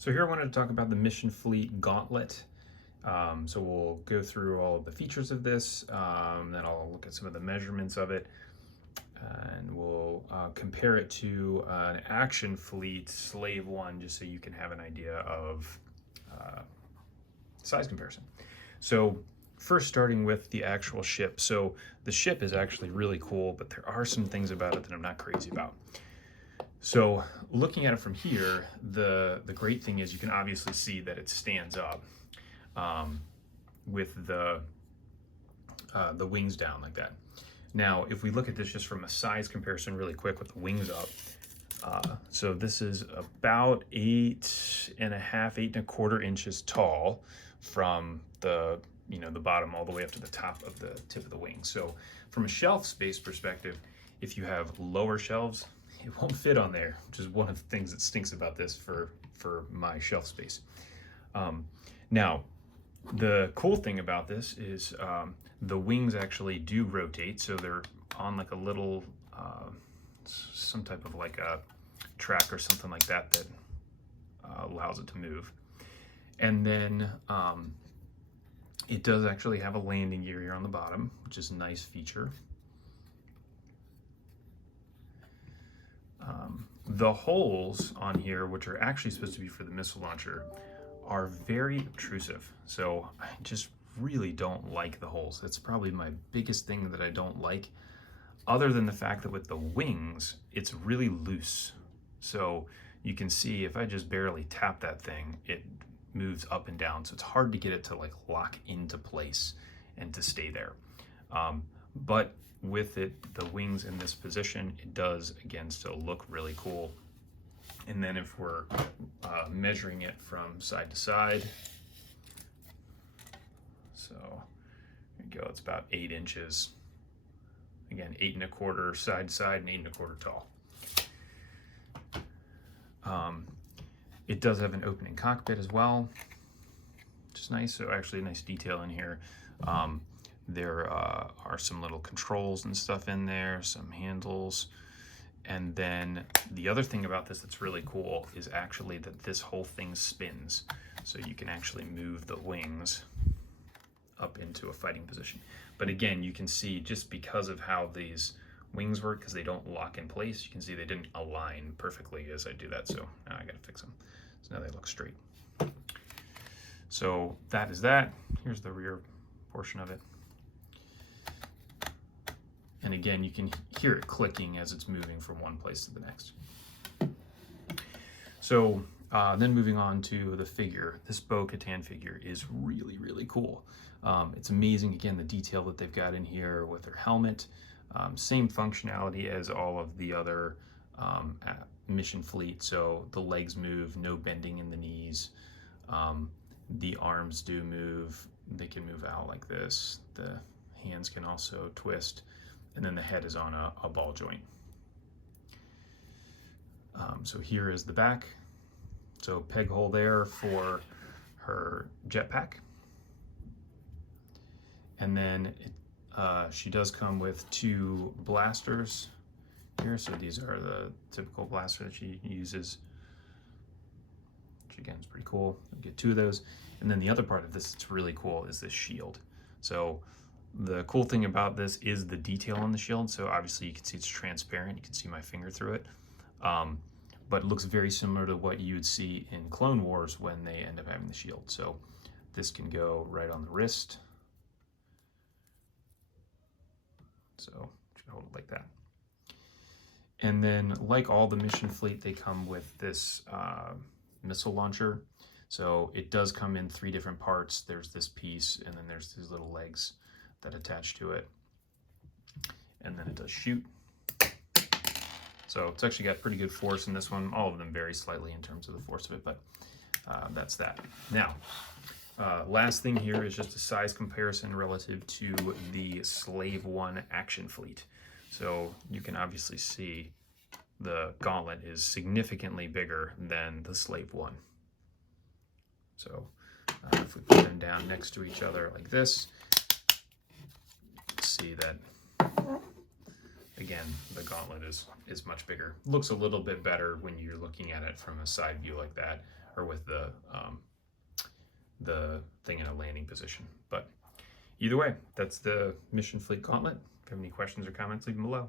So here I wanted to talk about the Mission Fleet Gauntlet. So we'll go through all of the features of this, then I'll look at some of the measurements of it, and we'll compare it to an Action Fleet Slave 1, just so you can have an idea of size comparison. So first starting with the actual ship. So the ship is actually really cool, but there are some things about it that I'm not crazy about. So looking at it from here, the great thing is you can obviously see that it stands up with the wings down like that. Now, if we look at this just from a size comparison really quick with the wings up, so this is about 8.5, 8.25 inches tall from the the bottom all the way up to the top of the tip of the wing. So from a shelf space perspective, if you have lower shelves, it won't fit on there, which is one of the things that stinks about this for my shelf space. Now, the cool thing about this is the wings actually do rotate, so they're on like a little, some type of like a track or something like that that allows it to move. And then it does actually have a landing gear here on the bottom, which is a nice feature. The holes on here, which are actually supposed to be for the missile launcher, are very obtrusive. So I just really don't like the holes. That's probably my biggest thing that I don't like, other than the fact that with the wings, it's really loose. So you can see if I just barely tap that thing, it moves up and down. So it's hard to get it to like lock into place and to stay there. But with it, the wings in this position, it does again still look really cool. And then if we're measuring it from side to side, so there you go, it's about 8 inches. Again, 8.25 side to side and 8.25 tall. It does have an opening cockpit as well, which is nice. So actually a nice detail in here. There are some little controls and stuff in there, some handles. And then the other thing about this that's really cool is actually that this whole thing spins. So you can actually move the wings up into a fighting position. But again, you can see just because of how these wings work, because they don't lock in place, you can see they didn't align perfectly as I do that. So now I gotta fix them. So now they look straight. So that is that. Here's the rear portion of it. And again, you can hear it clicking as it's moving from one place to the next. So then moving on to the figure, this Bo-Katan figure is really, really cool. It's amazing, again, the detail that they've got in here with her helmet. Same functionality as all of the other Mission Fleet. So the legs move, no bending in the knees. The arms do move. They can move out like this. The hands can also twist. And then the head is on a ball joint. So here is the back. So peg hole there for her jetpack. And then she does come with 2 blasters here. So these are the typical blaster that she uses, which again is pretty cool. You get 2 of those. And then the other part of this that's really cool is this shield. So the cool thing about this is the detail on the shield. So obviously you can see it's transparent. You can see my finger through it. But it looks very similar to what you would see in Clone Wars when they end up having the shield. So this can go right on the wrist. So you can hold it like that. And then like all the Mission Fleet, they come with this missile launcher. So it does come in 3 different parts. There's this piece, and then there's these little legs that attach to it, and then it does shoot. So it's actually got pretty good force in this one. All of them vary slightly in terms of the force of it, but that's that. Now, last thing here is just a size comparison relative to the Slave 1 Action Fleet. So you can obviously see the Gauntlet is significantly bigger than the Slave 1. So if we put them down next to each other like this, see that again the Gauntlet is much bigger. Looks a little bit better when you're looking at it from a side view like that, or with the thing in a landing position. But either way, that's the Mission Fleet Gauntlet. If you have any questions or comments, leave them below.